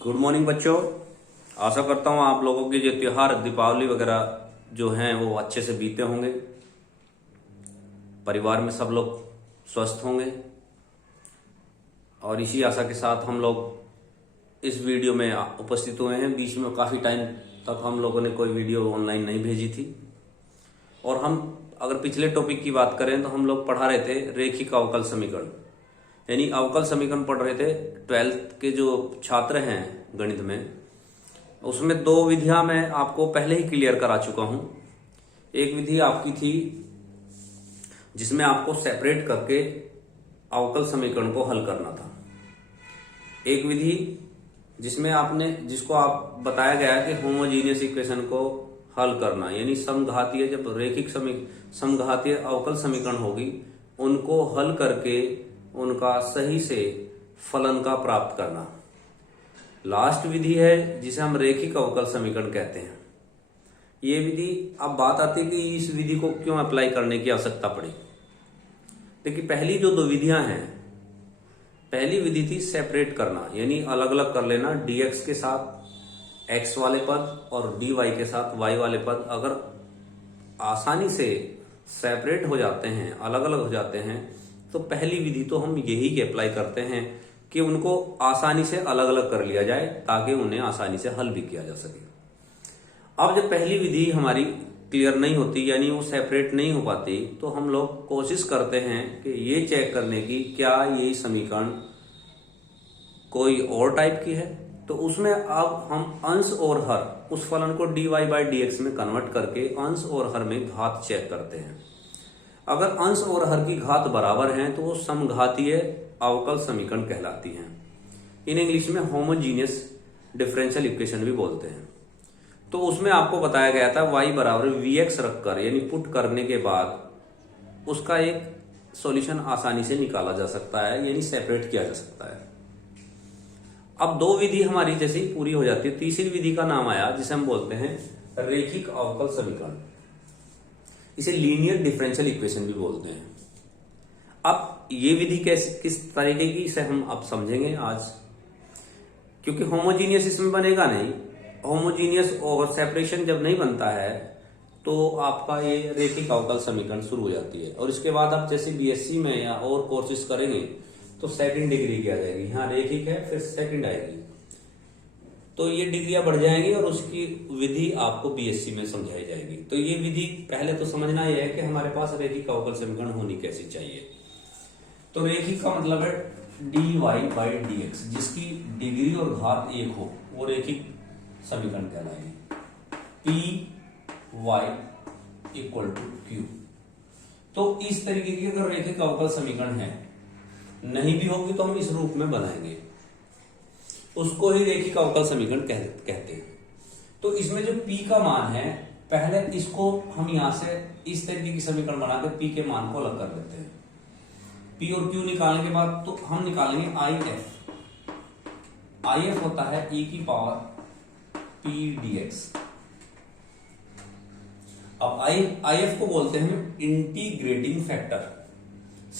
Good morning बच्चों। आशा करता हूँ आप लोगों के जो त्योहार दीपावली वगैरह जो हैं वो अच्छे से बीते होंगे। परिवार में सब लोग स्वस्थ होंगे और इसी आशा के साथ हम लोग इस वीडियो में उपस्थित हुए हैं। बीच में काफ़ी टाइम तक हम लोगों ने कोई वीडियो ऑनलाइन नहीं भेजी थी। और हम अगर पिछले टॉपिक की बात करें तो हम लोग पढ़ा रहे थे रेखिक अवकल समीकरण, यानी अवकल समीकरण पढ़ रहे थे। 12th के जो छात्र हैं गणित में, उसमें दो विधियां मैं आपको पहले ही क्लियर करा चुका हूं। एक विधि आपकी थी जिसमें आपको सेपरेट करके अवकल समीकरण को हल करना था। एक विधि जिसको आप बताया गया कि होमोजीनियस इक्वेशन को हल करना, यानी समघातीय, जब रेखिक समघातीय अवकल समीकरण होगी उनको हल करके उनका सही से फलन का प्राप्त करना। लास्ट विधि है जिसे हम रेखिक अवकल समीकरण कहते हैं। ये विधि, अब बात आती है कि इस विधि को क्यों अप्लाई करने की आवश्यकता पड़ी। देखिए, पहली जो दो विधियां हैं, पहली विधि थी सेपरेट करना, यानी अलग अलग कर लेना। dx के साथ x वाले पद और dy के साथ y वाले पद अगर आसानी से सेपरेट हो जाते हैं, अलग अलग हो जाते हैं, तो पहली विधि तो हम यही के अप्लाई करते हैं कि उनको आसानी से अलग अलग कर लिया जाए ताकि उन्हें आसानी से हल भी किया जा सके। अब जब पहली विधि हमारी क्लियर नहीं होती, यानी वो सेपरेट नहीं हो पाती, तो हम लोग कोशिश करते हैं कि ये चेक करने की क्या ये समीकरण कोई और टाइप की है। तो उसमें अब हम अंश और हर, उस फलन को dy बाई dx में कन्वर्ट करके अंश और हर में घात चेक करते हैं। अगर अंश और हर की घात बराबर हैं तो वो समघातीय अवकल समीकरण कहलाती हैं। इन इंग्लिश में होमोजीनियस डिफरेंशियल इक्वेशन भी बोलते हैं। तो उसमें आपको बताया गया था y बराबर vx रखकर, यानी पुट करने के बाद उसका एक सॉल्यूशन आसानी से निकाला जा सकता है, यानी सेपरेट किया जा सकता है। अब दो विधि हमारी जैसे ही पूरी हो जाती है, तीसरी विधि का नाम आया जिसे हम बोलते हैं रेखिक अवकल समीकरण। इसे लीनियर डिफरेंशियल इक्वेशन भी बोलते हैं। अब ये विधि किस तरीके की, इसे हम अब समझेंगे आज, क्योंकि होमोजीनियस इसमें बनेगा नहीं। होमोजीनियस और सेपरेशन जब नहीं बनता है तो आपका ये रेखिक अवकल समीकरण शुरू हो जाती है। और इसके बाद आप जैसे बीएससी में या और कोर्सेज करेंगे तो सेकंड डिग्री की आ जाएगी। यहाँ रेखिक है, फिर सेकंड आएगी, तो ये डिग्रियां बढ़ जाएंगी और उसकी विधि आपको बीएससी में समझाई जाएगी। तो ये विधि पहले तो समझना यह है कि हमारे पास रेखिक अवकल समीकरण होनी कैसी चाहिए। तो रेखिक का मतलब है dy बाई dx, जिसकी डिग्री और घात एक हो, वो रेखिक समीकरण कहलाएगी। py equal to q। तो इस तरीके की अगर रेखिक अवकल समीकरण है, नहीं भी होगी तो हम इस रूप में बनाएंगे, उसको ही रेखिक अवकल समीकरण कहते हैं। तो इसमें जो p का मान है, पहले इसको हम यहां से इस तरीके की समीकरण बनाकर p के मान को अलग कर देते हैं। p और q निकालने के बाद तो हम निकालेंगे if। if होता है e की पावर p dx। अब if को बोलते हैं इंटीग्रेटिंग फैक्टर,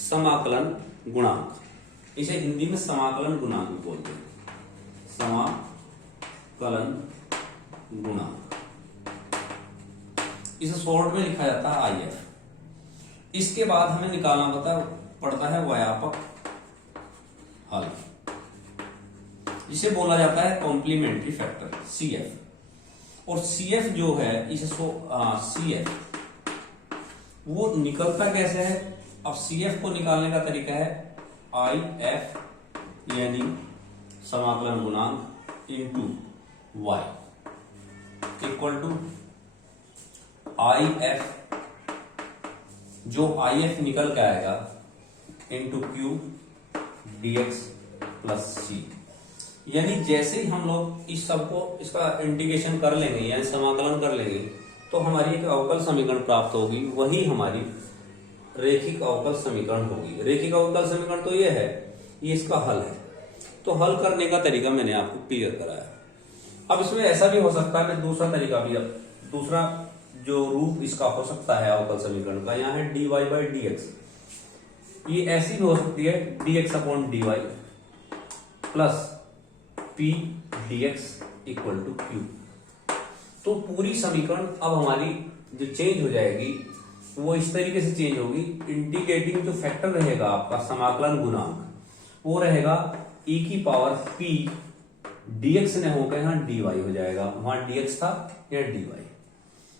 समाकलन गुणांक। इसे हिंदी में समाकलन गुणांक भी बोलते हैं, समाकलन गुणांक। इसे शॉर्ट में लिखा जाता है if। इसके बाद हमें निकालना पड़ता है व्यापक हल, जिसे बोला जाता है कॉम्प्लीमेंट्री फैक्टर CF। और CF जो है, इसे CF वो निकलता कैसे है। अब CF को निकालने का तरीका है IF, यानी समाकलन गुणांक into y equal to IF, जो IF निकल के आएगा, into q dx plus c। यानी जैसे ही हम लोग इस सबको, इसका इंटीग्रेशन कर लेंगे यानी समाकलन कर लेंगे, तो हमारी एक अवकल समीकरण प्राप्त होगी। वही हमारी रेखिक अवकल समीकरण होगी। रेखिक अवकल समीकरण तो ये है, ये इसका हल है। तो हल करने का तरीका मैंने आपको क्लियर कराया। अब इसमें ऐसा भी हो सकता है, दूसरा तरीका भी, दूसरा जो रूप इसका हो सकता है अवकल समीकरण का, यहाँ है dy बाई dx। ये ऐसी भी हो सकती है dx upon dy plus P D X equal to Q. तो पूरी समीकरण अब हमारी जो चेंज हो जाएगी वो इस तरीके से चेंज होगी। इंटीग्रेटिंग जो फैक्टर रहेगा आपका समाकलन गुणांक वो रहेगा e की पावर p dx ने होकर यहाँ dy हो जाएगा, वहां dx था या dy।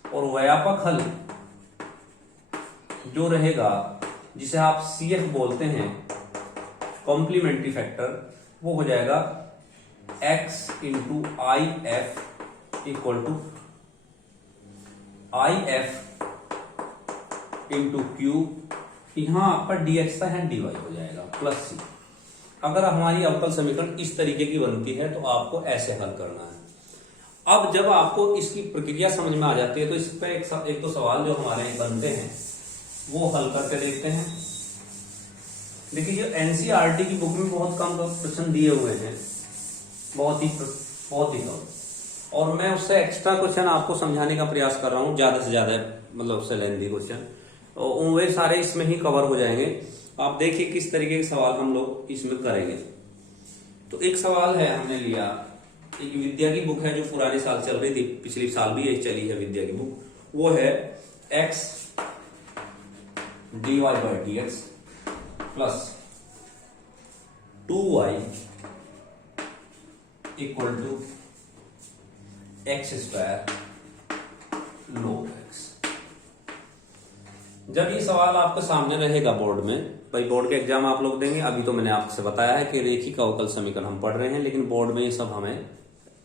और व्यापक हल जो रहेगा जिसे आप CF बोलते हैं कॉम्प्लीमेंट्री फैक्टर, वो हो जाएगा x into I F equal to I F into Q, यहां आपका dx था यहाँ dy हो जाएगा प्लस c। अगर हमारी अवकल समीकरण इस तरीके की बनती है तो आपको ऐसे हल करना है। अब जब आपको इसकी प्रक्रिया समझ में आ जाती है तो इस पे एक तो सवाल जो हमारे बनते हैं वो हल करके देखते हैं। देखिए जो एनसीईआरटी की बुक में बहुत कम प्रश्न दिए हुए हैं, बहुत ही कम, और मैं उससे एक्स्ट्रा क्वेश्चन आपको समझाने का प्रयास कर रहा हूँ, ज्यादा से ज्यादा मतलब उससे लेंथी क्वेश्चन, और वे सारे इसमें ही कवर हो जाएंगे। आप देखिए किस तरीके के सवाल हम लोग इसमें करेंगे। तो एक सवाल है, हमने लिया एक विद्या की बुक है जो पुराने साल चल रही थी, पिछले साल भी यही चली है विद्या की बुक, वो है x dy by dx plus 2y equal to x square log x। जब ये सवाल आपके सामने रहेगा बोर्ड में, भाई बोर्ड के एग्जाम आप लोग देंगे, अभी तो मैंने आपसे बताया है कि रेखिक अवकल समीकरण हम पढ़ रहे हैं, लेकिन बोर्ड में ये सब हमें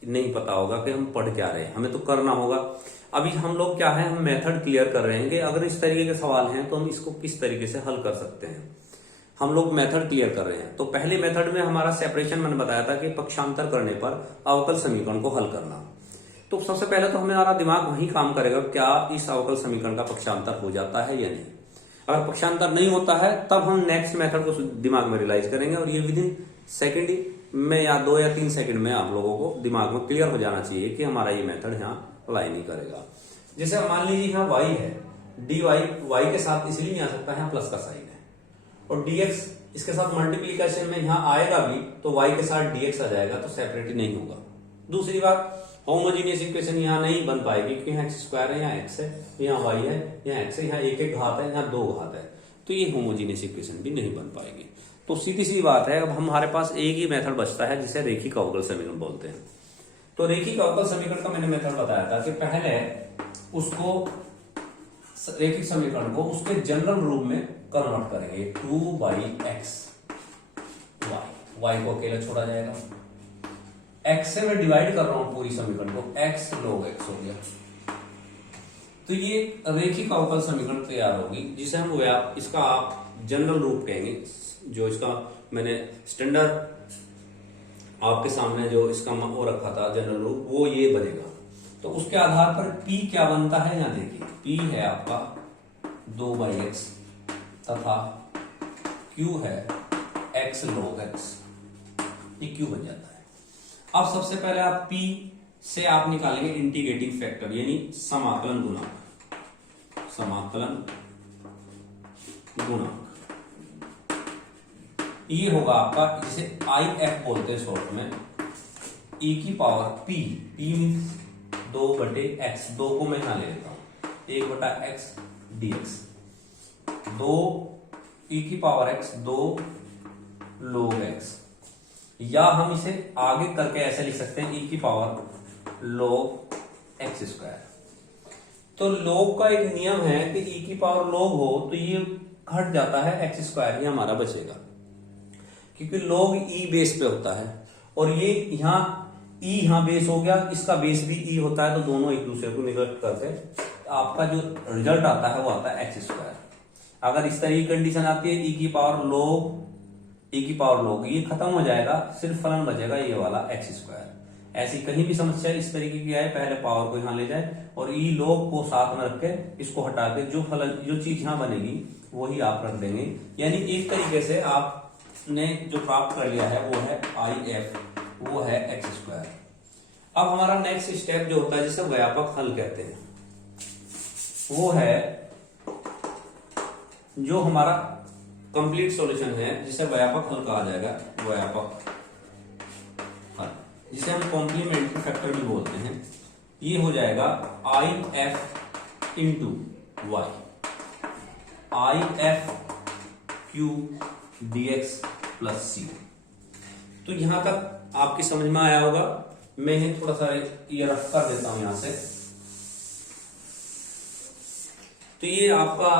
नहीं पता होगा कि हम पढ़ क्या रहे हैं, हमें तो करना होगा। अभी हम लोग क्या है, हम मेथड क्लियर कर रहे हैं कि अगर इस तरीके के सवाल हैं तो हम इसको किस तरीके से हल कर सकते हैं। हम लोग मेथड क्लियर कर रहे हैं। तो पहले मेथड में हमारा सेपरेशन मैंने बताया था कि पक्षांतर करने पर अवकल समीकरण को हल करना। तो सबसे पहले तो हमारा दिमाग वही काम करेगा, क्या इस अवकल समीकरण का पक्षांतर हो जाता है या नहीं। अगर पक्षांतर नहीं होता है तब हम नेक्स्ट मेथड को दिमाग में रियलाइज करेंगे, और ये विद इन सेकेंड में या 2 या 3 सेकंड में आप लोगों को दिमाग में क्लियर हो जाना चाहिए कि हमारा ये मेथड यहाँ अप्लाई नहीं करेगा। जैसे मान लीजिए यहाँ y है, dy y के साथ इसलिए नहीं आ सकता है, प्लस का साइन है, और dx इसके साथ मल्टीप्लीकेशन में यहाँ आएगा भी तो y के साथ dx आ जाएगा, तो सेपरेट ही नहीं होगा। दूसरी बात, होमोजीनियस इक्वेशन यहाँ नहीं बन पाएगी क्योंकि यहाँ x स्क्वायर है, यहाँ x है, यहाँ y है, यहाँ x है, यहाँ एक घात है, यहाँ 2 घात है, तो ये होमोजीनियस इक्वेशन भी नहीं बन पाएगी। तो सीधी सी बात है, अब हमारे पास एक ही मेथड बचता है जिसे रेखिक अवकल समीकरण बोलते हैं। तो रेखिक अवकल समीकरण का मैंने मेथड बताया था कि पहले उसको रेखिक समीकरण को उसके जनरल रूप में कन्वर्ट करेंगे, 2/x y को अकेला छोड़ा जाएगा, x से मैं डिवाइड कर रहा हूं पूरी समीकरण को, x log x हो गया। तो ये रेखिक अवकल समीकरण तैयार होगी जिसे हम इसका आप जनरल रूप कहेंगे। जो इसका मैंने स्टैंडर्ड आपके सामने जो इसका वो रखा था जनरल रूप, वो ये बनेगा। तो उसके आधार पर p क्या बनता है, यहाँ देखिए p है आपका 2/x तथा q है x log x, ये q बन जाता है। अब सबसे पहले आप p से आप निकालेंगे इंटीग्रेटिंग फैक्टर यानी समाकलन गुणांक, समाकलन गुणांक ये होगा आपका, जिसे IF बोलते हैं शॉर्ट में, e की पावर p मीन्स 2/x, 2 को मैं यहां ले लेता हूं, 1/x dx, 2 e की पावर x 2 log x, या हम इसे आगे करके ऐसे लिख सकते हैं e की पावर log x स्क्वायर। तो log का एक नियम है कि e की पावर log हो तो ये घट जाता है, x स्क्वायर ही हमारा बचेगा, क्योंकि log e बेस पे होता है, और ये यहाँ e यहाँ बेस हो गया, इसका बेस भी e होता है, तो दोनों एक दूसरे को निगलेक्ट करके आपका जो रिजल्ट आता है वो आता है x स्क्वायर। अगर इस तरह की कंडीशन आती है e की पावर log, ये खत्म हो जाएगा, सिर्फ फलन बचेगा ये वाला x स्क्वायर। ऐसी कहीं भी समस्या इस तरीके की आए, पहले पावर को यहाँ ले जाए और e log को साथ में रख के इसको हटा के जो चीज यहाँ बनेगी वही आप रख देंगे। यानी एक तरीके से आपने जो प्राप्त कर लिया है वो है IF, वो है x स्क्वायर। अब हमारा नेक्स्ट स्टेप जो होता है जिसे व्यापक हल कहते हैं, वो है जो हमारा कंप्लीट सॉल्यूशन है जिसे व्यापक हल कहा जाएगा, व्यापक हल। जिसे हम कॉम्प्लीमेंट्री फैक्टर भी बोलते हैं, ये हो जाएगा I F into Y, I F Q D X plus C. तो यहां तक आपकी समझ में आया होगा। मैं ही थोड़ा सा ये रफ कर देता हूं यहां से। तो ये आपका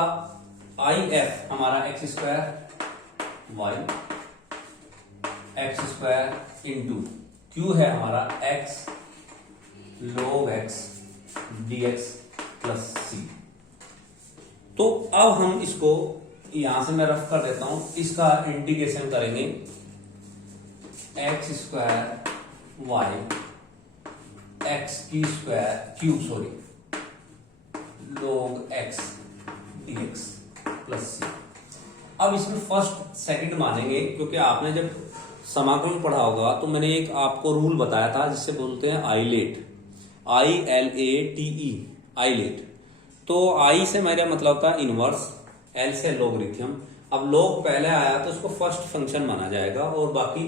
आई एफ हमारा X square Y, X square into Q है हमारा X log x dx plus C. तो अब हम इसको यहां से मैं रफ कर देता हूं, इसका इंटीग्रेशन करेंगे एक्स स्क्वायर वाई एक्स की square Q sorry log x dx plus C. अब इसमें फर्स्ट सेकंड मानेंगे, क्योंकि आपने जब समाकलन पढ़ा होगा तो मैंने एक आपको रूल बताया था जिससे बोलते हैं आइलेट, ILATE आइलेट। तो आई से मेरा मतलब था इनवर्स, एल से लोगरिथम। अब लोग पहले आया तो उसको फर्स्ट फंक्शन माना जाएगा और बाकी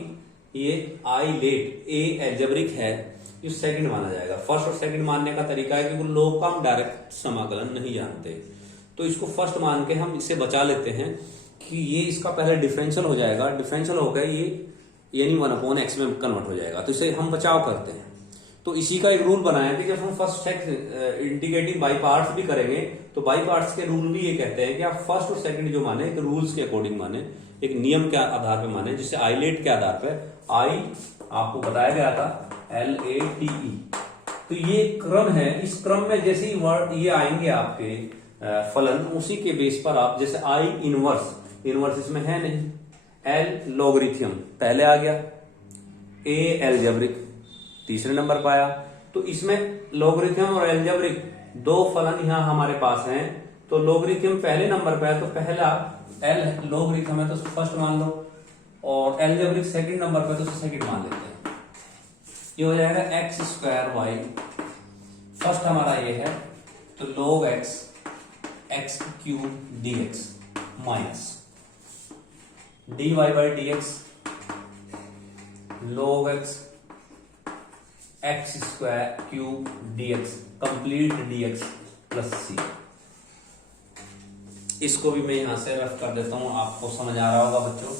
ये आइलेट ए एल्जेब्रिक है जो सेकंड माना जाएगा। फर्स्ट और सेकंड मानने का तरीका है क्योंकि लोग का हम डायरेक्ट समाकलन नहीं जानते, तो इसको फर्स्ट मान के हम इसे बचा लेते हैं कि ये इसका पहले डिफरेंशियल हो जाएगा, डिफरेंशियल होकर ये यानी 1/x में कन्वर्ट हो जाएगा। तो इसे हम बचाव करते हैं। तो इसी का एक रूल बनाया कि जब हम फर्स्ट इंटीग्रेटिंग बाई पार्ट्स भी करेंगे तो बाई पार्ट्स के रूल भी ये कहते हैं कि आप फर्स्ट और सेकंड जो माने एक रूल्स के अकॉर्डिंग माने, एक नियम के आधार पे माने, जिससे आइलेट के आधार पे आई आपको बताया गया था LATE। तो ये क्रम है, इस क्रम में जैसे ही वर्ड ये आएंगे आपके फलन, उसी के बेस पर आप जैसे आई इनवर्स, इनवर्स इसमें है नहीं, एल लोगरिथम पहले आ गया, ए एल्जेब्रिक तीसरे नंबर पर आया। तो इसमें लोगरिथम और एल्जेब्रिक दो फलन यहां हमारे पास हैं। तो लोगरिथम पहले नंबर पर है तो पहला एल लोगरिथम है तो फर्स्ट मान लो, और एल्जेब्रिक सेकंड नंबर पर तो सेकंड मान लेते हैं। ये हो जाएगा एक्स स्क्वायर वाई, फर्स्ट हमारा ये है तो log x X cube D x minus D Y by D X log x X square cube D X complete D X plus C. इसको भी मैं यहां से रफ कर देता हूं, आपको समझ आ रहा होगा बच्चों।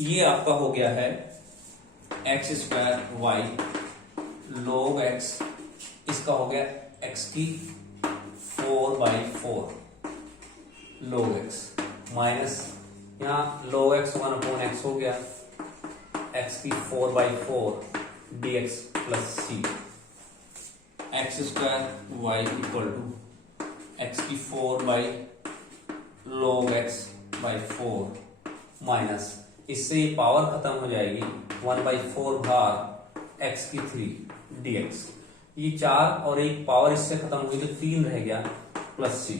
ये आपका हो गया है X square Y log x, इसका हो गया x की 4/4 log x माइनस यहां log x 1/x हो गया x की 4/4 dx plus C. X square Y equal to X की 4/log x बाई 4 माइनस, इससे ये पावर खत्म हो जाएगी 1/4 भाग x की 3 dx। ये 4 और एक पावर इससे खत्म हुई तो 3 रह गया प्लस सी।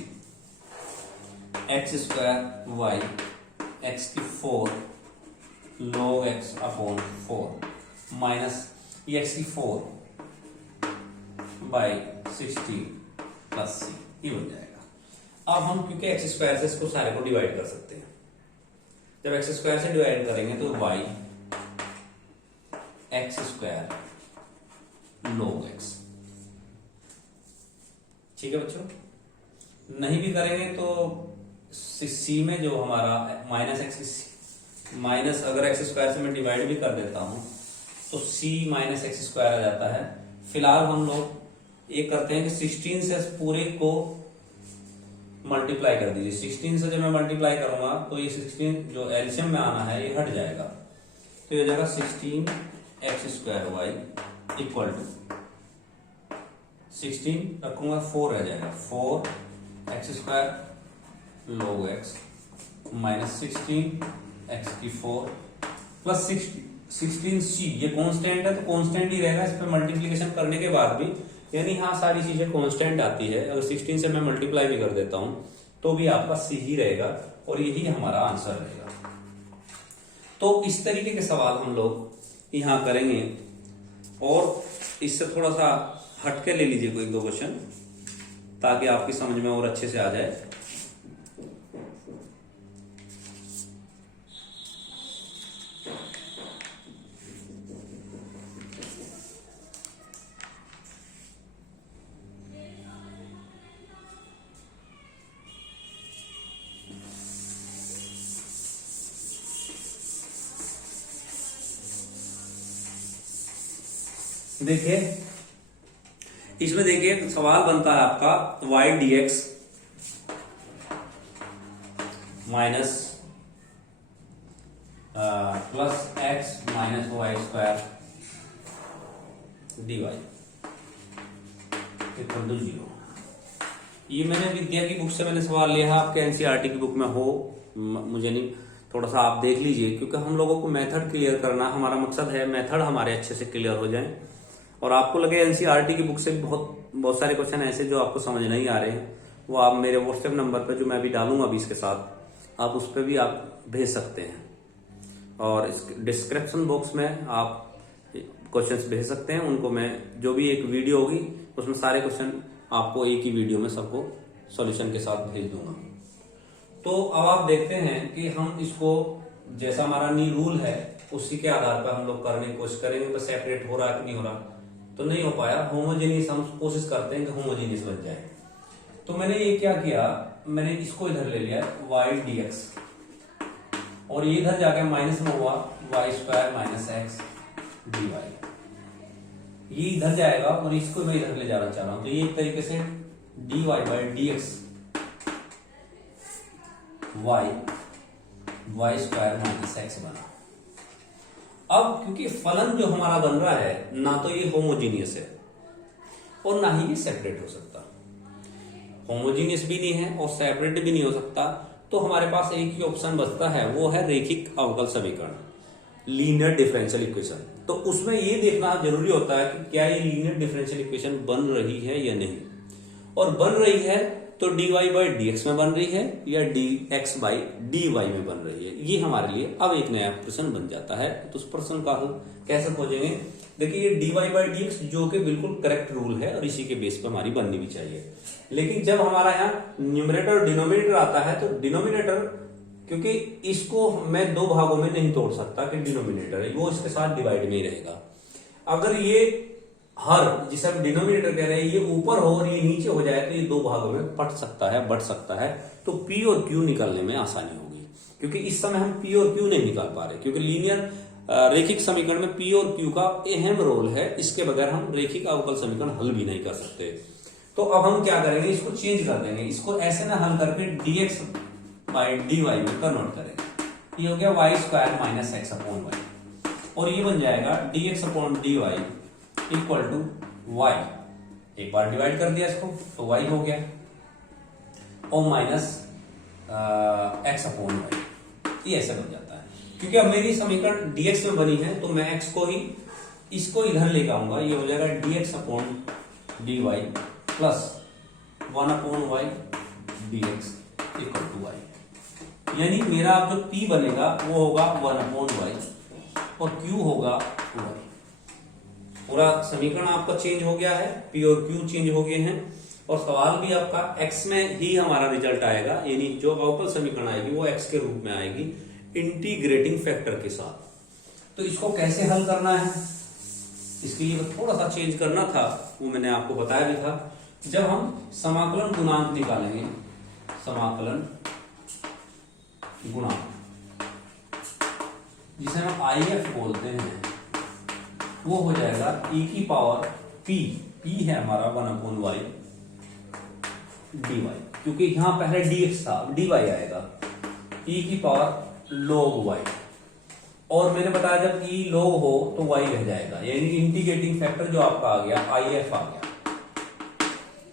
एक्स स्क्वायर वाई एक्स की 4 log x अपॉन 4 माइनस ये एक्स की 4/16 प्लस सी, ये बन जाएगा। अब हम क्योंकि एक्स स्क्वायर से इसको सारे को डिवाइड कर सकते हैं, जब एक्स स्क्वायर से डिवाइड करेंगे तो Y X square log x, ठीक है बच्चों। नहीं भी करेंगे तो सी में जो हमारा माइनस एक्स माइनस, अगर एक्स स्क्वायर से मैं डिवाइड भी कर देता हूं तो c माइनस एक्स स्क्वायर आ जाता है। फिलहाल हम लोग ये करते हैं कि 16 से पूरे को मल्टीप्लाई कर दीजिए। 16 से जब मैं मल्टीप्लाई करूंगा तो ये 16 जो एलसीएम में आना है ये हट जाएगा, तो ये हो जाएगा 16 X square Y equal to 16 रखूंगा 4 रह जाएगा 4 X square log x minus 16 X की 4 प्लस 16c। ये कांस्टेंट है तो कांस्टेंट ही रहेगा इस पे मल्टीप्लिकेशन करने के बाद भी, यानी हाँ सारी चीजें कांस्टेंट आती है। अगर 16 से मैं मल्टीप्लाई भी कर देता हूं तो भी आपका c ही रहेगा और यही हमारा आंसर रहेगा। तो इस तरीके के सवाल हम लोग यहां करेंगे, और इससे थोड़ा सा हटके ले लीजिए कोई 1-2 क्वेश्चन ताकि आपकी समझ में और अच्छे से आ जाए। देखिए इसमें देखिए सवाल बनता है आपका y dx minus plus x minus Y square dy equal to 0। ये मैंने विद्या की बुक से मैंने सवाल लिया है, आपके एनसीईआरटी की बुक में हो मुझे नहीं, थोड़ा सा आप देख लीजिए, क्योंकि हम लोगों को मेथड क्लियर करना हमारा मकसद है, मेथड हमारे अच्छे से क्लियर हो जाए और आपको लगे एनसीईआरटी की बुक से बहुत सारे क्वेश्चन ऐसे जो आपको समझ नहीं आ रहे हैं, वो आप मेरे व्हाट्सएप नंबर पर जो मैं अभी डालूंगा अभी इसके साथ, आप उस पर भी आप भेज सकते हैं और इस डिस्क्रिप्शन बॉक्स में आप क्वेश्चंस भेज सकते हैं। उनको मैं जो भी एक वीडियो होगी उसमें सारे क्वेश्चन आपको एक ही वीडियो में सबको सॉल्यूशन के साथ भेज दूंगा। तो अब आप देखते हैं कि हम इसको जैसा हमारा नी रूल है उसी के आधार पर हम लोग करने की कोशिश करेंगे। बस सेपरेट हो रहा है कि नहीं हो रहा, तो नहीं हो पाया। होमोजेनियस हम कोशिश करते हैं कि होमोजेनियस बन जाए। तो मैंने ये क्या किया, मैंने इसको इधर ले लिया y dx और ये इधर जाके माइनस में हुआ y square minus x dy। ये इधर जाएगा और इसको मैं इधर ले जाना चाह रहा हूं, तो ये एक तरीके से dy by dx y square minus x बना। अब क्योंकि फलन जो हमारा बन रहा है ना तो ये होमोजीनियस है और ना ही ये सेपरेट हो सकता, होमोजीनियस भी नहीं है और सेपरेट भी नहीं हो सकता, तो हमारे पास एक ही ऑप्शन बचता है, वो है रैखिक अवकल समीकरण, लीनियर डिफरेंशियल इक्वेशन। तो उसमें ये देखना जरूरी होता है कि क्या ये लीनियर डिफरेंशियल इक्वेशन बन रही है या नहीं, और बन रही है तो dy बाई dx में बन रही है या dx बाई dy में बन रही है। ये हमारे लिए अब एक नया प्रश्न बन जाता है। तो उस प्रश्न का हल कैसे खोजेंगे, देखिए ये dy बाई dx जो कि बिल्कुल करेक्ट रूल है और इसी के बेस पर हमारी बननी भी चाहिए। लेकिन जब हमारा यहाँ न्यूमरेटर और डिनोमिनेटर आता है तो डिनोमिनेटर, क्योंकि इसको मैं दो भागों में नहीं तोड़ सकता कि डिनोमिनेटर है, वो इसके साथ डिवाइड में ही रहेगा। अगर ये हर जिसे हम डिनोमिनेटर कह रहे हैं ये ऊपर हो और ये नीचे हो जाए तो ये दो भागों में बट सकता है, तो P और Q निकालने में आसानी होगी। क्योंकि इस समय हम P और Q नहीं निकाल पा रहे, क्योंकि लीनियर रैखिक समीकरण में P और Q का अहम रोल है, इसके बगैर हम रैखिक अवकल समीकरण हल भी नहीं कर सकते। तो अब हम क्या करेंगे, इसको चेंज कर देंगे, इसको ऐसे ना हल करके dx बाई dy में कन्वर्ट करेंगे। ये हो गया y square minus X upon Y और ये बन जाएगा dx upon dy equal to y। एक बार डिवाइड कर दिया इसको तो y हो गया और माइनस एक्स अपॉन वाई, ये ऐसे बन जाता है। क्योंकि अब मेरी समीकरण dx में बनी है तो मैं x को ही इसको इधर लेकर आऊंगा, ये हो जाएगा dx upon dy plus 1 upon Y dx equal to y। यानी मेरा अब जो p बनेगा वो होगा 1 अपॉन वाई और q होगा y। पूरा समीकरण आपका चेंज हो गया है, p और q चेंज हो गए हैं और सवाल भी आपका x में ही हमारा रिजल्ट आएगा, यानी जो अवकल समीकरण आएगी वो x के रूप में आएगी इंटीग्रेटिंग फैक्टर के साथ। तो इसको कैसे हल करना है, इसके लिए थोड़ा सा चेंज करना था, वो मैंने आपको बताया भी था। जब हम समाकलन गुणांक निकालेंगे, समाकलन गुणांक जिसे हम IF बोलते हैं, वो हो जाएगा e की पावर p है हमारा 1 अपॉन वाई dy, क्योंकि यहां पहले dx था, अब dy आएगा e की पावर log y, और मैंने बताया जब e log हो तो y रह जाएगा, यानी इंटीग्रेटिंग फैक्टर जो आपका आ गया IF आ गया।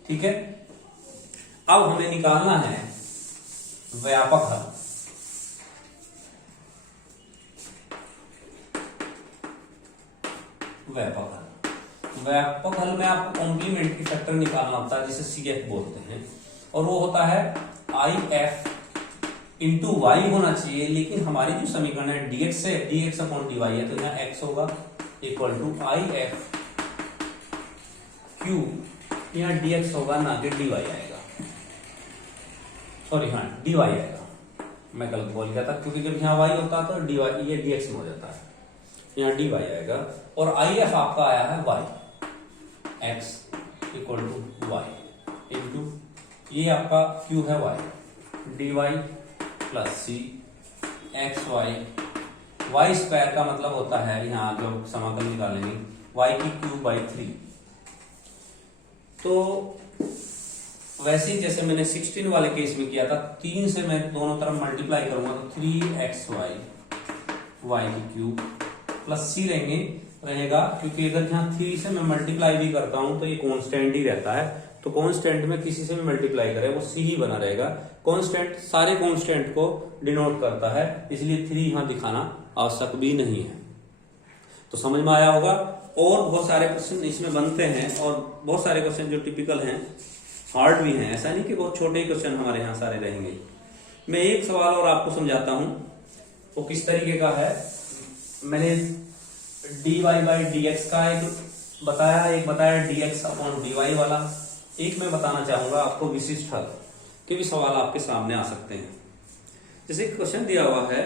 ठीक है, अब हमें निकालना है व्यापक हल। व्यापक हल में आपको कॉम्प्लीमेंट्री फैक्टर निकालना होता है जिसे CF बोलते हैं, और वो होता है IF इंटू वाई होना चाहिए, लेकिन हमारी जो समीकरण है dx से dx अपॉन dy है तो यहाँ x होगा इक्वल टू IF Q, यहाँ dx होगा ना कि dy आएगा, सॉरी हाँ dy आएगा, मैं गलत बोल गया था, क्योंकि जब यहाँ y होता तो dy ये dx में हो जाता है, यहाँ dy आएगा और IF आपका आया है y, x equal to Y into ये आपका q है y, dy प्लस सी एक्स वाई, वाई स्क्वायर का मतलब होता है यहाँ जो समाकल निकालेंगे y की क्यूब बाई 3। तो वैसे ही जैसे मैंने 16 वाले केस में किया था, 3 से मैं दोनों तरफ मल्टीप्लाई करूंगा तो 3xy y की क्यूब प्लस c रहेगा, क्योंकि अगर यहाँ 3 से मैं मल्टीप्लाई भी करता हूं तो ये कांस्टेंट ही रहता है, तो कांस्टेंट में किसी से भी मल्टीप्लाई करें वो c ही बना रहेगा। कांस्टेंट सारे कांस्टेंट को डिनोट करता है, इसलिए 3 यहां दिखाना आवश्यक भी नहीं है। तो समझ में आया होगा। और बहुत सारे क्वेश्चन इसमें बनते हैं, और बहुत सारे क्वेश्चन जो टिपिकल हैं, हार्ड भी हैं, ऐसा नहीं कि बहुत छोटे ही क्वेश्चन हमारे यहाँ सारे रहेंगे। मैं एक सवाल और आपको समझाता हूं, वो किस तरीके का है। मैंने dy बाई dx का एक बताया, एक बताया dx अपॉन dy वाला, एक मैं बताना चाहूंगा आपको विशिष्ट हल के भी सवाल आपके सामने आ सकते हैं। जैसे क्वेश्चन दिया हुआ है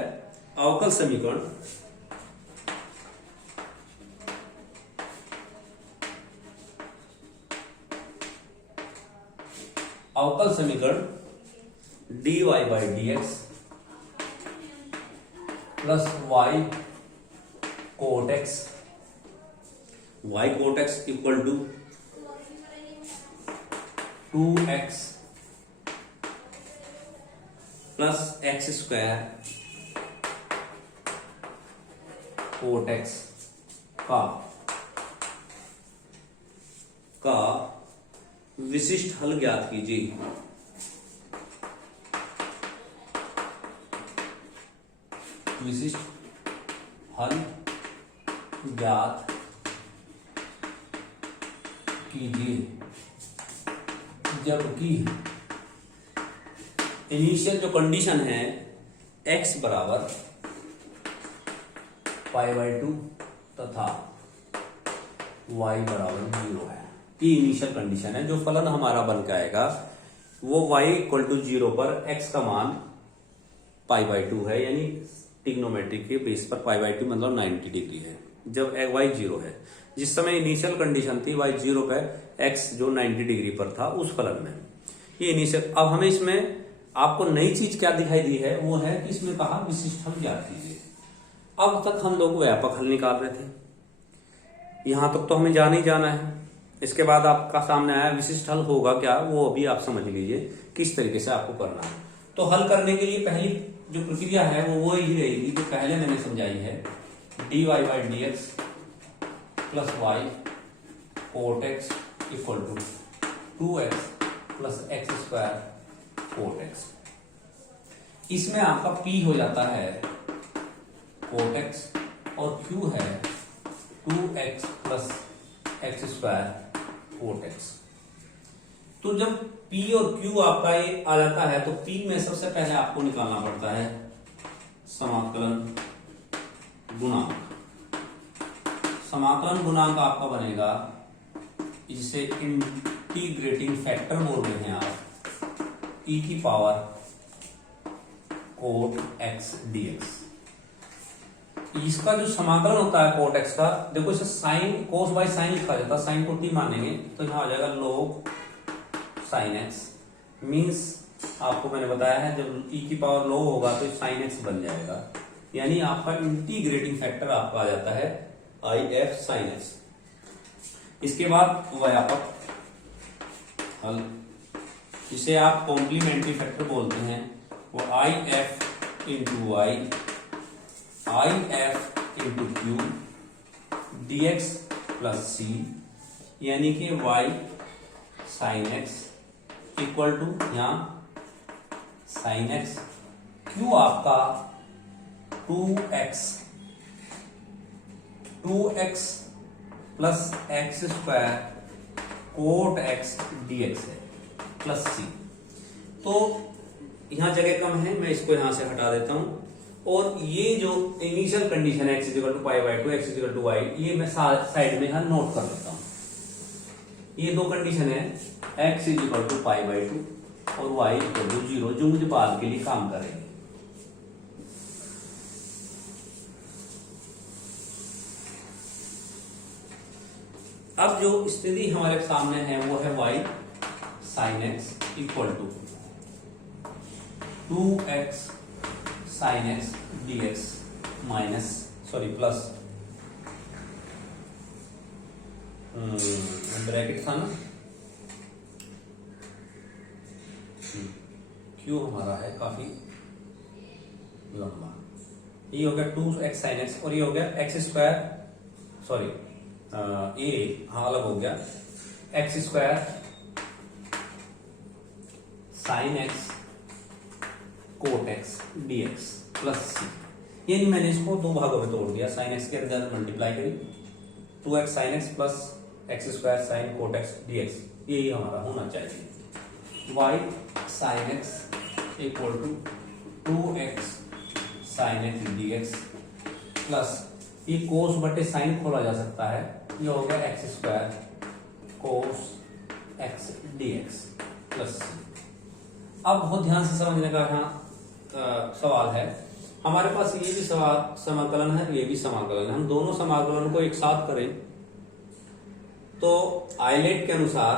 अवकल समीकरण, अवकल समीकरण dy by dx plus y cot x, y cot x equal to 2x plus x square cot x का विशिष्ट हल ज्ञात कीजिए। विशिष्ट हल ज्ञात कीजिए, जबकि इनिशियल जो कंडीशन है x बराबर π/2 तथा y बराबर 0 है। ये इनिशियल कंडीशन है। जो फलन हमारा बन के आएगा वो y इक्वल टू 0 पर x का मान π/2 है, यानी ट्रिग्नोमेट्रिक के बेस पर π/2 मतलब 90 डिग्री है, जब y 0 है। जिस समय इनिशियल कंडीशन थी y 0 पे x जो 90 डिग्री पर था उस फलन में ये इनिशियल। अब हमें इसमें आपको नई चीज क्या दिखाई दी है, वो है कि इसमें कहा विशिष्ट हल ज्ञात कीजिए। अब तक हम लोग व्यापक हल निकाल रहे थे, यहां तक तो हमें जाना ही जाना है। इसके बाद आपका सामने आया विशिष्ट हल होगा क्या, वो अभी आप समझ लीजिए किस तरीके से आपको करना है। तो हल करने के लिए पहली जो प्रक्रिया है वो ही रहेगी जो पहले मैंने समझाई है, dy by dx plus y cot x equal to 2x plus x square cot x। इसमें आपका p हो जाता है कोट x और q है 2x plus x square cot x। तो जब p और q आपका ये आ जाता है तो p में सबसे पहले आपको निकालना पड़ता है समाकलन गुणांक। समाकलन गुणांक आपका बनेगा, जिसे इंटीग्रेटिंग फैक्टर बोल रहे हैं आप, e की पावर कोट x dx। इसका जो समाकलन होता है कोट x का, देखो इसे साइन कोस बाई साइन लिखा जाता है, साइन को t मानेंगे तो यहाँ हो जाएगा log साइन x। मीन्स आपको मैंने बताया है जब e की पावर लो होगा तो साइन x बन जाएगा, यानी आपका इंटीग्रेटिंग फैक्टर आपका आ जाता है if साइन x। इसके बाद व्यापक हल, जिसे आप कॉम्प्लीमेंट्री फैक्टर बोलते हैं, वो if into Y if into Q dx plus c, यानी कि y sine x equal to यहाँ साइन x, q आपका 2x plus x square cot x dx है प्लस c। तो यहां जगह कम है, मैं इसको यहां से हटा देता हूं। और ये जो इनिशियल कंडीशन है x equal to π/2 x equal to y, ये मैं साइड में यहां नोट कर लेता हूं। ये दो कंडीशन है x इक्वल टू π/2 और y इक्वल टू 0, जो मुझे बाद के लिए काम करेंगे। अब जो स्थिति हमारे सामने है वो है y sine x equal to 2x sine x dx plus bracket था ना, क्यू हमारा है काफी लंबा, ये हो गया 2x sin x और ये हो गया x स्क्वायर, सॉरी ये हाँ अलग हो गया, x square sin x cot x dx plus c। यानी मैंने इसको दो भागों में तोड़ दिया, sin x के रिजल्ट मल्टीप्लाई करी 2x sin x plus x square sin cot x dx, यही हमारा होना चाहिए। y sin x equal to 2x sin x dx plus ये कोस बटे साइन खोला जा सकता है, ये हो गया x स्क्वायर कोस x dx प्लस। अब बहुत ध्यान से समझने का यहाँ सवाल है, हमारे पास ये भी सवाल समाकलन है, ये भी समाकलन है, हम दोनों समाकलन को एक साथ करें तो आइलेट के अनुसार,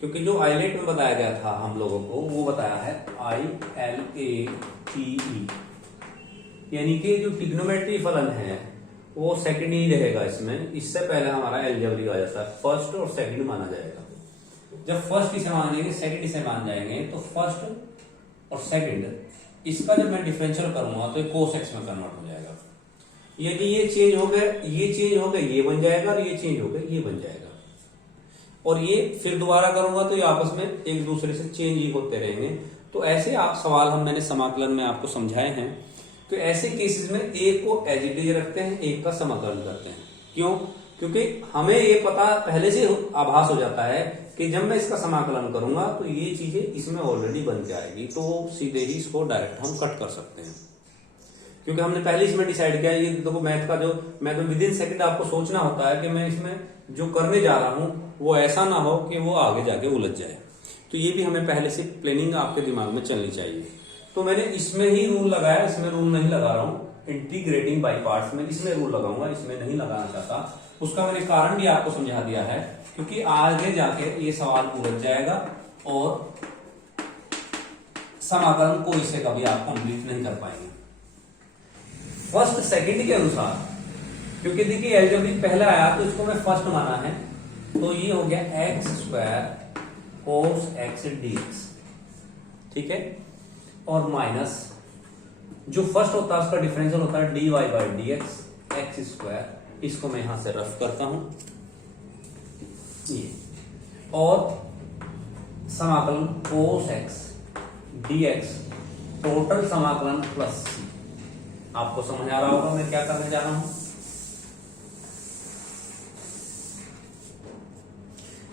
क्योंकि जो आइलेट में बताया गया था हम लोगों को वो बताया है ILATE, यानी कि जो ट्रिग्नोमेट्री फलन है वो सेकंड ही रहेगा इसमें, इससे पहले हमारा अलजेब्रिक आ जाता है, फर्स्ट और सेकंड माना जाएगा। जब फर्स्ट इसे मान लेंगे सेकंड इसे मान जाएंगे तो फर्स्ट और सेकंड इसका जब मैं डिफरेंशियल करूंगा तो ये cos x में कन्वर्ट हो जाएगा। यदि ये चेंज हो गया, ये चेंज हो गया, ये बन जाएगा, और ये चेंज हो गया, ये बन जाएगा, और ये फिर दोबारा करूंगा तो ये आपस में एक दूसरे से चेंज ही होते रहेंगे। तो ऐसे आप सवाल मैंने समाकलन में आपको समझाए हैं, तो ऐसे केसेस में एक को एज इट इज रखते हैं, एक का समाकलन करते हैं। क्यों? क्योंकि हमें ये पता पहले से आभास हो जाता है कि जब मैं इसका समाकलन करूंगा तो ये चीजें इसमें ऑलरेडी बन जाएगी, तो सीधे ही इसको डायरेक्ट हम कट कर सकते हैं, क्योंकि हमने पहले इसमें डिसाइड किया। ये देखो मैथ का जो मैथ विद इन सेकंड आपको सोचना होता है कि मैं इसमें जो करने जा रहा हूं वो ऐसा ना हो कि वो आगे जाके उलझ जाए, तो ये भी हमें पहले से प्लानिंग आपके दिमाग में चलनी चाहिए। तो मैंने इसमें ही रूल लगाया, इसमें रूल नहीं लगा रहा हूं, इंटीग्रेटिंग बाय पार्ट्स में इसमें रूल लगाऊंगा, इसमें नहीं लगाना चाहता। उसका मैंने कारण भी आपको समझा दिया है, क्योंकि आगे जाके ये सवाल उलझ जाएगा और समाकलन को इससे कभी आप कंप्लीट नहीं कर पाएंगे। फर्स्ट सेकंड के अनुसार, क्योंकि देखिए अलजेब्रिक पहला आया तो इसको मैं फर्स्ट माना है, तो ये हो गया x स्क्वायर कोस x dx, ठीक है, और माइनस जो फर्स्ट होता है उसका डिफरेंशियल होता है dy by dx x square, इसको मैं यहां से रफ करता हूं ये, और समाकलन कोस x dx टोटल समाकलन प्लस c। आपको समझ आ रहा होगा मैं क्या करने जा रहा हूं।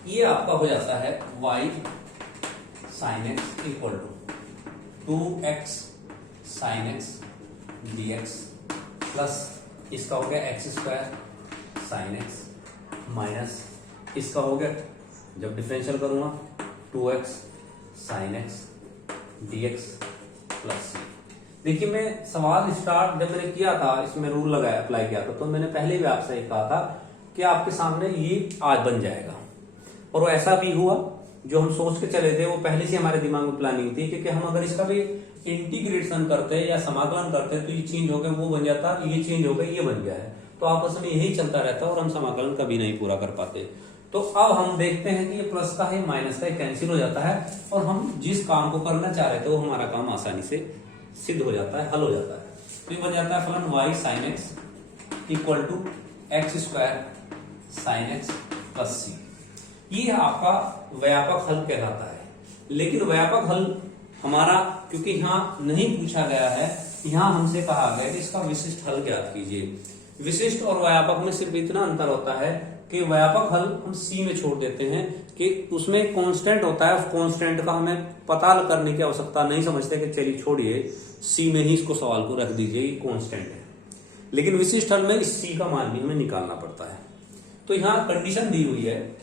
ये आपका हो जाता है y sin x equal to 2x sin x dx plus इसका हो गया x square sin x minus इसका हो गया, जब डिफरेंशियल करूंगा 2x sin x dx plus. देखिए मैं सवाल स्टार्ट जब मैंने किया था, इसमें रूल लगाया अप्लाई किया था, तो मैंने पहले भी आपसे ये कहा था कि आपके सामने ये आज बन जाएगा, और वो ऐसा भी हुआ। जो हम सोच के चले थे वो पहले से हमारे दिमाग में प्लानिंग थी, क्योंकि हम अगर इसका भी इंटीग्रेशन करते या समाकलन करते तो ये चेंज हो गया वो बन जाता, ये चेंज हो गया ये बन गया है, तो आपस में यही चलता रहता और हम समाकलन कभी नहीं पूरा कर पाते। तो अब हम देखते हैं कि ये प्लस का है माइनस का कैंसिल हो जाता है, और हम जिस काम को करना चाह रहे थे वो हमारा काम आसानी से सिद्ध हो जाता है, हल हो जाता है। तो ये बन जाता है फलन y sin x equal to x square sin x plus c। ये आपका व्यापक हल कहलाता है। लेकिन व्यापक हल हमारा, क्योंकि यहाँ नहीं पूछा गया है, यहाँ हमसे कहा गया कि इसका विशिष्ट हल ज्ञात कीजिए। विशिष्ट और व्यापक में सिर्फ इतना अंतर होता है कि व्यापक हल हम सी में छोड़ देते हैं कि उसमें कांस्टेंट होता है, उस कांस्टेंट का हमें पता करने की आवश्यकता नहीं समझते कि चलिए छोड़िए सी में ही इसको सवाल को रख दीजिए, ये कांस्टेंट है। लेकिन विशिष्ट हल में इस सी का मान भी हमें निकालना पड़ता है। तो यहाँ कंडीशन दी हुई है,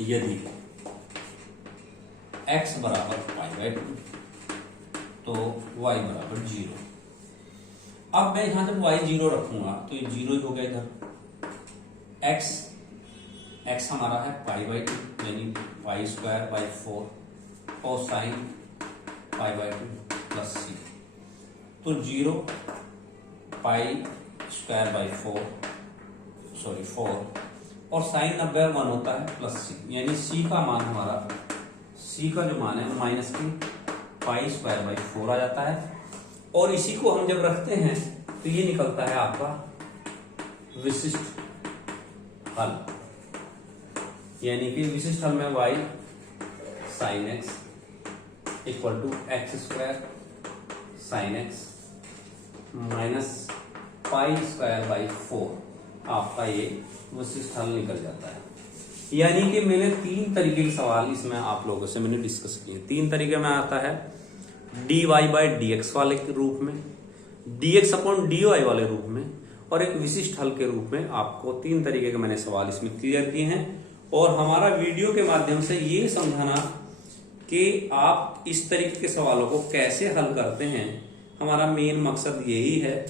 यदि x बराबर π/2 तो y बराबर 0। अब मैं यहां जब y 0 रखूंगा तो ये 0 ही हो गया इधर। x हमारा है π/2 यानी π²/4 कोसाइन π/2 प्लस c, तो 0 π²/4 4 और साइन 90 1 होता है प्लस सी, यानी सी का मान हमारा, सी का जो मान है माइनस की पाई स्क्वायर बाई 4 आ जाता है। और इसी को हम जब रखते हैं तो ये निकलता है आपका विशिष्ट हल, यानी कि विशिष्ट हल में y sine X equal to X square sine X minus pi square by 4 आपका ये विशिष्ट हल निकल जाता है। यानी कि मैंने 3 तरीके के सवाल इसमें आप लोगों से मैंने डिस्कस किए। 3 तरीके में आता है dy बाई dx वाले के रूप में, dx अपॉन dy वाले रूप में, और एक विशिष्ट हल के रूप में। आपको 3 तरीके के मैंने सवाल इसमें क्लियर किए हैं। और हमारा वीडियो के माध्यम से ये समझाना कि आप इस तरीके के सवालों को कैसे हल करते हैं, हमारा मेन मकसद यही है।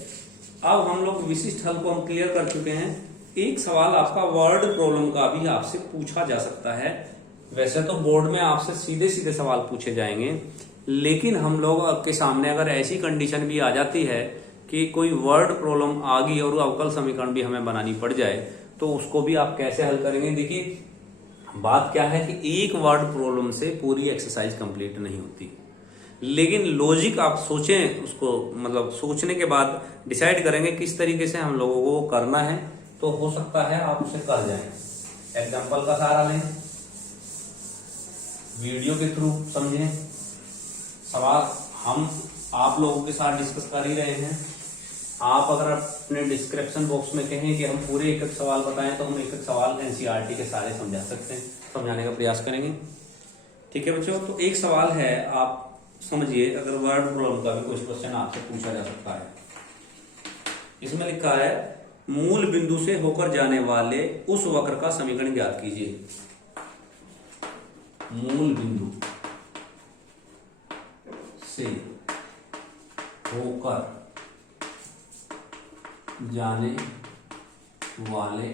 अब हम लोग विशिष्ट हल को हम क्लियर कर चुके हैं। एक सवाल आपका वर्ड प्रॉब्लम का भी आपसे पूछा जा सकता है। वैसे तो बोर्ड में आपसे सीधे सीधे सवाल पूछे जाएंगे, लेकिन हम लोग आपके सामने अगर ऐसी कंडीशन भी आ जाती है कि कोई वर्ड प्रॉब्लम आ गई और अवकल समीकरण भी हमें बनानी पड़ जाए, तो उसको भी आप कैसे हल करेंगे। देखिए बात क्या है कि एक वर्ड प्रॉब्लम से पूरी एक्सरसाइज कंप्लीट नहीं होती, लेकिन लॉजिक आप सोचें उसको, मतलब सोचने के बाद डिसाइड करेंगे किस तरीके से हम लोगों को करना है, तो हो सकता है आप उसे कर जाएं। एग्जाम्पल का सहारा लें, वीडियो के थ्रू समझें। सवाल हम आप लोगों के साथ डिस्कस कर ही रहे हैं। आप अगर अपने डिस्क्रिप्शन बॉक्स में कहें कि हम पूरे एक एक सवाल बताएं, तो हम एक एक सवाल एनसीईआरटी के सारे समझा सकते हैं, समझाने का प्रयास करेंगे। ठीक है बच्चों, तो एक सवाल है, आप समझिए। अगर वर्ड प्रॉब्लम का भी कुछ क्वेश्चन आपसे पूछा जा सकता है। इसमें लिखा है मूल बिंदु से होकर जाने वाले उस वक्र का समीकरण ज्ञात कीजिए। मूल बिंदु से होकर जाने वाले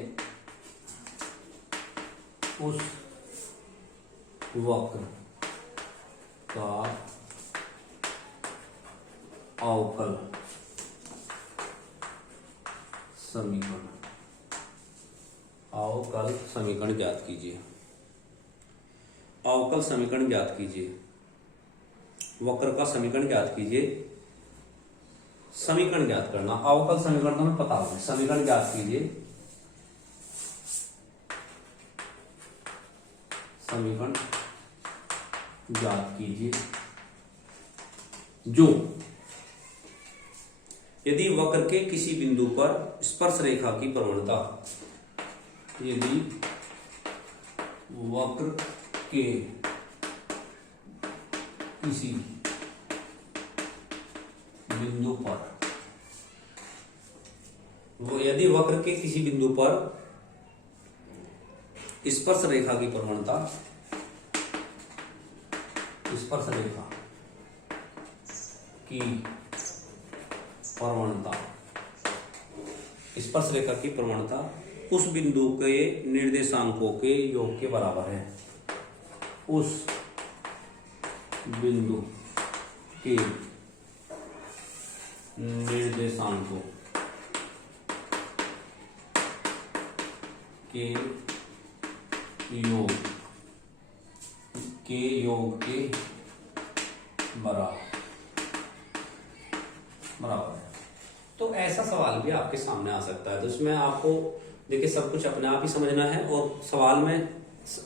उस वक्र का अवकल समीकरण, अवकल समीकरण ज्ञात कीजिए। अवकल समीकरण ज्ञात कीजिए, वक्र का समीकरण ज्ञात कीजिए। समीकरण ज्ञात करना, अवकल समीकरण तो हमें पता होगा। समीकरण ज्ञात कीजिए, समीकरण ज्ञात कीजिए जो यदि वक्र के किसी बिंदु पर स्पर्श रेखा की प्रवणता, यदि वक्र के किसी बिंदु पर, यदि वक्र के किसी बिंदु पर स्पर्श रेखा की प्रवणता, स्पर्श रेखा की प्रवणता, स्पर्श रेखा की प्रवणता उस बिंदु के निर्देशांकों के योग के बराबर है। उस बिंदु के निर्देशांकों के योग के बराबर है। तो ऐसा सवाल भी आपके सामने आ सकता है। तो इसमें आपको देखिए सब कुछ अपने आप ही समझना है और सवाल में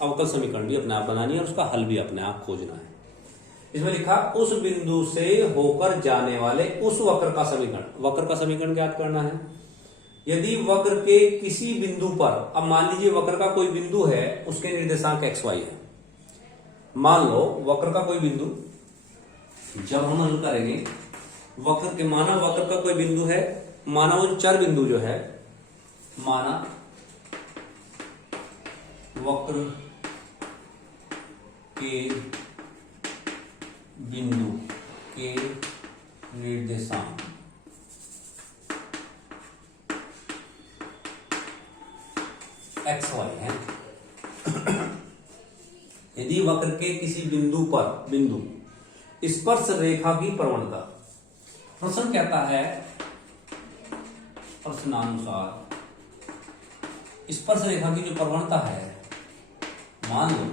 अवकल समीकरण भी अपने आप बनानी है और उसका हल भी अपने आप खोजना है। इसमें लिखा उस बिंदु से होकर जाने वाले उस वक्र का समीकरण, वक्र का समीकरण ज्ञात करना है। यदि वक्र के किसी बिंदु पर, अब मान लीजिए वक्र का कोई बिंदु है, उसके निर्देशांक एक्स वाई है। मान लो वक्र का कोई बिंदु, जब हम हल करेंगे वक्र के, माना वक्र का कोई बिंदु है, माना वो चर बिंदु जो है, माना वक्र के बिंदु के निर्देशांक एक्स वाई है। यदि वक्र के किसी बिंदु पर, बिंदु स्पर्श रेखा की प्रवणता, प्रश्न कहता है प्रश्नानुसार स्पर्श रेखा की जो प्रवणता है, मान लो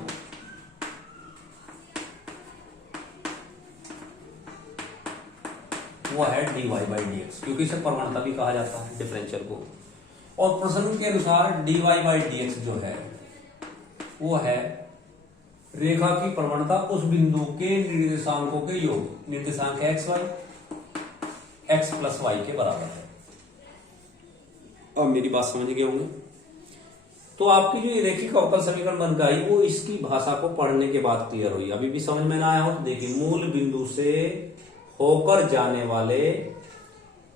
वो है dy बाई dx, क्योंकि इसे प्रवणता भी कहा जाता है डिफरेंशियल को। और प्रश्न के अनुसार dy बाई dx जो है वो है रेखा की प्रवणता उस बिंदु के निर्देशांकों के योग, निर्देशांक x y x plus Y के बराबर है। अब मेरी बात समझ गए होंगे। तो आपकी जो रैखिक अवकल समीकरण बन गई वो इसकी भाषा को पढ़ने के बाद क्लियर हुई। अभी भी समझ में ना आया हो तो देखिए, मूल बिंदु से होकर जाने वाले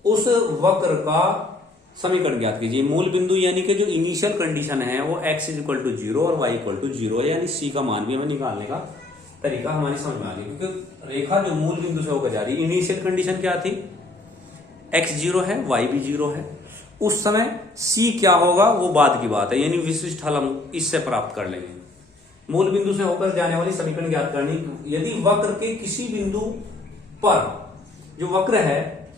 उस वक्र का समीकरण ज्ञात कीजिए। मूल बिंदु यानी कि जो इनिशियल कंडीशन है वो x इक्वल टू 0 और y इक्वल टू 0 है, यानी c का मान भी हमें निकालने का तरीका हमारी समझ में आ गई। क्योंकि रेखा जो मूल बिंदु से होकर जा रही है, इनिशियल कंडीशन क्या थी, x 0 है, y भी 0 है। उस समय c क्या होगा वो बाद की बात है, यानी विशिष्ट हल हम इससे प्राप्त कर लेंगे। मूल बिंदु से होकर जाने वाली समीकरण ज्ञात करनी। यदि वक्र के किसी बिंदु पर जो वक्र है,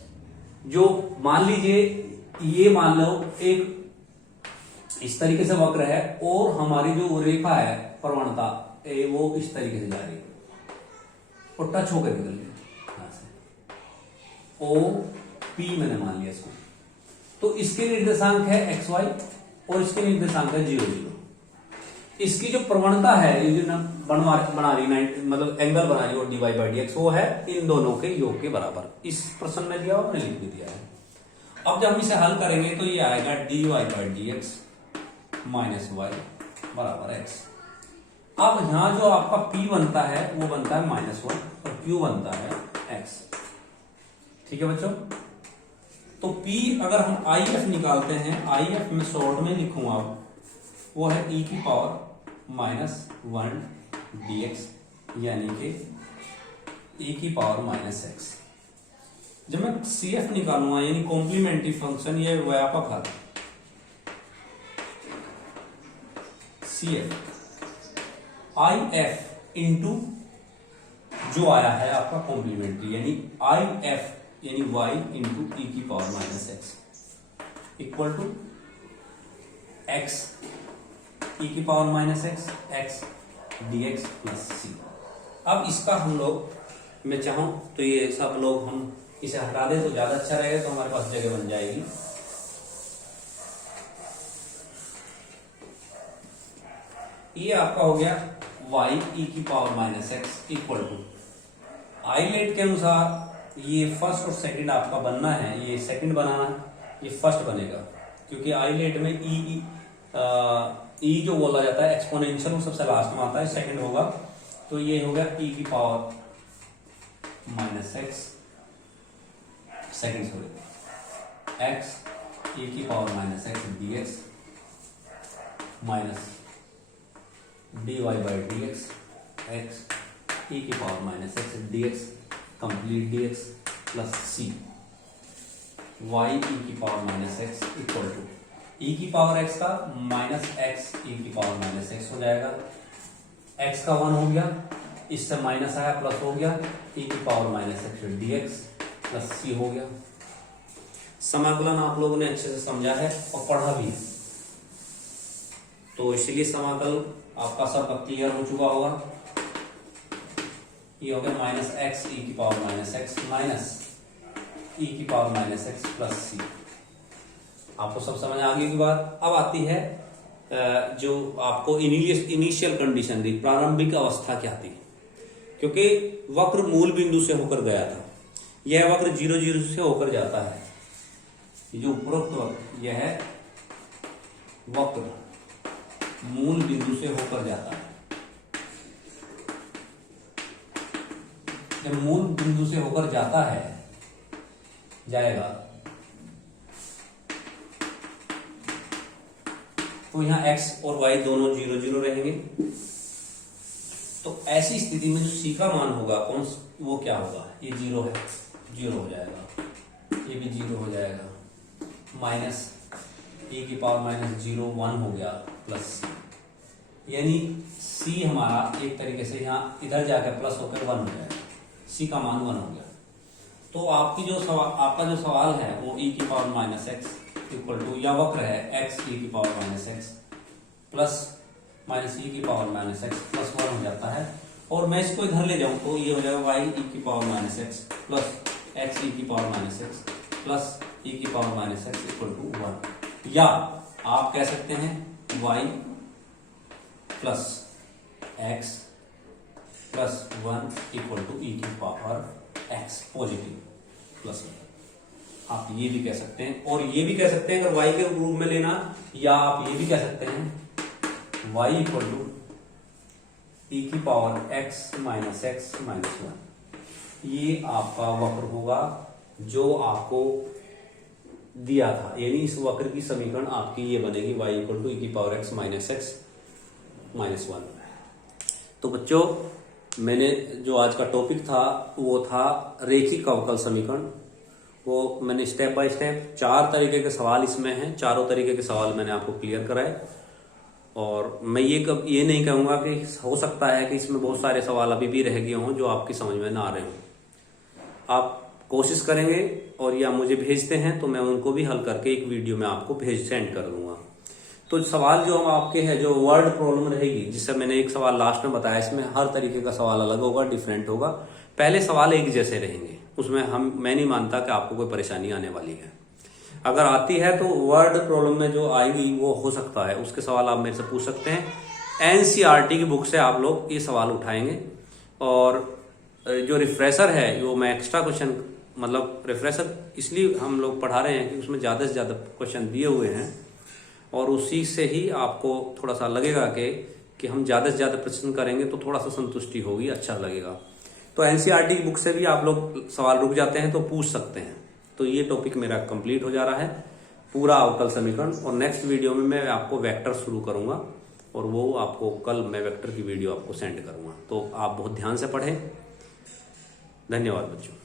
जो मान लीजिए ये मान लो एक इस तरीके से वक्र है और हमारी जो रेखा है प्रवणता वो इस तरीके से जा रही है और टच होकर निकल गई यहां से, ओ पी मैंने मान लिया इसको। तो इसके निर्देशांक है एक्स वाई और इसके निर्देशांक है 0 0। इसकी जो प्रवणता है, ये जो बना रही मतलब एंगल बना रही है D Y by D X, वो है इन दोनों के योग के बराबर। इस प्रश्न में दिया और लिख भी दिया है। अब जब हम इसे हल करेंगे तो ये आएगा d Y by D x minus y बराबर एक्स। अब यहां जो आपका p बनता है वो बनता है -1 और q बनता है x। ठीक है बच्चों, तो p अगर हम if निकालते हैं, if में शॉर्ट में लिखूंगा वो है e की पावर -1 dx, यानी कि e की पावर -x। जब मैं CF निकालूंगा यानी कॉम्प्लीमेंट्री फंक्शन, ये व्यापक हल CF IF इंटू जो आया है आपका कॉम्प्लीमेंट्री, यानी IF यानी y इंटू e की power -x equal to x e की power -x x dx plus c। अब इसका हम लोग, मैं चाहूं तो ये सब लोग हम इसे हटा दें तो ज्यादा अच्छा रहेगा, तो हमारे पास जगह बन जाएगी। ये आपका हो गया y e की पावर -x इक्वल टू, आइलेट के अनुसार ये फर्स्ट और सेकंड आपका बनना है, ये सेकंड बनाना है, ये फर्स्ट बनेगा, क्योंकि आइलेट में ई जो बोला जाता है एक्सपोनेंशियल वो सबसे लास्ट में आता है, सेकंड होगा। तो ये हो गया e की power -x second sorry x e की power -x dx minus dy by dx x e की power -x dx complete dx plus c y e की power -x equal to e की पावर x का -x e की power -x हो जाएगा, x का 1 हो गया, इससे माइनस आया प्लस हो गया, e की power -x dx plus c हो गया। समाकलन आप लोगों ने अच्छे से समझा है और पढ़ा भी है, तो इसलिए समाकल आपका सब क्लियर हो चुका होगा। ये हो गया -x e की पावर -x माइनस e की पावर -x प्लस c। आपको सब समझ आ गई की बात। अब आती है जो आपको इनिशियल कंडीशन दी, प्रारंभिक अवस्था क्या थी, क्योंकि वक्र मूल बिंदु से होकर गया था, यह वक्र 0 0 से होकर जाता है। जो उपरोक्त वक्र यह है वक्र मूल बिंदु से होकर जाता है। जब मूल बिंदु से होकर जाता है जाएगा तो यहां x और y दोनों 0 0 रहेंगे। तो ऐसी स्थिति में जो c का मान होगा कौन, वो क्या होगा, ये 0 है, 0 हो जाएगा, ये भी 0 हो जाएगा, माइनस e की पावर -0 1 हो गया प्लस c, यानी c हमारा एक तरीके से यहाँ इधर जाकर प्लस होकर 1 हो जाएगा, c का मान 1 हो गया। तो आपका जो सवाल है वो e की power minus x equal to, या वक्र है x e की power minus x plus minus e की पावर माइनस एक्स प्लस 1 हो जाता है। और मैं इसको इधर ले जाऊं तो ये हो जाएगा y e की power minus x plus x e की power minus x plus e की power minus x equal to 1। या आप कह सकते हैं y plus x plus 1 equal to e की पावर x पॉजिटिव प्लस 1। आप ये भी कह सकते हैं, और ये भी कह सकते हैं अगर y के रूप में लेना, या आप ये भी कह सकते हैं y इक्वल टू e की power x minus x minus 1। ये आपका वक्र होगा जो आपको दिया था, यानी इस वक्र की समीकरण आपकी ये बनेगी y इक्वल टू e की power x minus x minus 1। तो बच्चों, मैंने जो आज का टॉपिक था वो था रेखिक अवकल समीकरण। वो मैंने स्टेप बाय स्टेप 4 तरीके के सवाल इसमें हैं, चारों तरीके के सवाल मैंने आपको क्लियर कराए। और मैं ये नहीं कहूँगा कि हो सकता है कि इसमें बहुत सारे सवाल अभी भी रह गए हों जो आपकी समझ में ना आ रहे हों। आप कोशिश करेंगे और या मुझे भेजते हैं तो मैं उनको भी हल करके एक वीडियो में आपको सेंड कर दूंगा। तो सवाल जो हम आपके हैं, जो वर्ड प्रॉब्लम रहेगी, जिससे मैंने एक सवाल लास्ट में बताया, इसमें हर तरीके का सवाल अलग होगा, डिफरेंट होगा। पहले सवाल एक जैसे रहेंगे, उसमें मैं नहीं मानता कि आपको कोई परेशानी आने वाली है। अगर आती है तो वर्ड प्रॉब्लम में जो आएगी वो हो सकता है, उसके सवाल आप मेरे से पूछ सकते हैं। एनसीईआरटी की बुक से आप लोग ये सवाल उठाएंगे। और जो रिफ्रेशर है, जो मैं एक्स्ट्रा क्वेश्चन, मतलब रिफ्रेशर इसलिए हम लोग पढ़ा रहे हैं कि उसमें ज़्यादा से ज़्यादा क्वेश्चन दिए हुए हैं, और उसी से ही आपको थोड़ा सा लगेगा कि हम ज़्यादा से ज़्यादा प्रश्न करेंगे तो थोड़ा सा संतुष्टि होगी, अच्छा लगेगा। तो एनसीईआरटी की बुक से भी आप लोग सवाल रुक जाते हैं तो पूछ सकते हैं। तो ये टॉपिक मेरा कंप्लीट हो जा रहा है, पूरा अवकल समीकरण। और नेक्स्ट वीडियो में मैं आपको वेक्टर शुरू करूंगा, और वो आपको कल मैं वेक्टर की वीडियो आपको सेंड करूंगा। तो आप बहुत ध्यान से पढ़ें। धन्यवाद बच्चों।